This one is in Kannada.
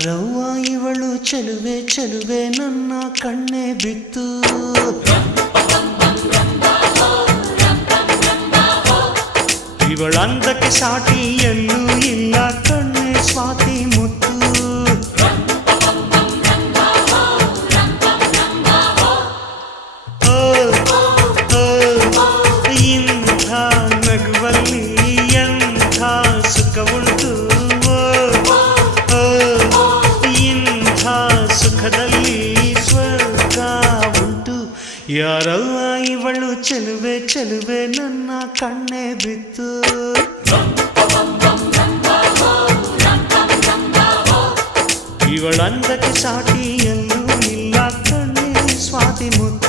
ಯಾರವ್ವ ಇವಳು ಚೆಲುವೆ ಚೆಲುವೆ ನನ್ನ ಕಣ್ಣೆ ಬಿತ್ತು ಇವಳಂದಕ್ಕೆ ಸಾಟಿ ಎಲ್ಲೂ ಇಲ್ಲ ಕಣ್ಣೆ ಸ್ವಾತಿ ಮುತ್ತು ಇಂಥ ನಗುವಲ್ಲಿ ಎಂಥ ಸುಖ ಉಂಟು ಇಂಥ ಸುಖದಲ್ಲಿ ಸ್ವರ್ಗ ಉಂಟು ಯಾರವ್ವ ಇವಳು ಚೆಲುವೆ ಚೆಲುವೆ ನನ್ನ ಕಣ್ಣೆ ಬಿತ್ತು ಇವಳಂದಕ್ಕೆ ಸಾಟಿ ಎಲ್ಲೂ ಇಲ್ಲ ಕಣ್ಣೆ ಸ್ವಾತಿ ಮುತ್ತು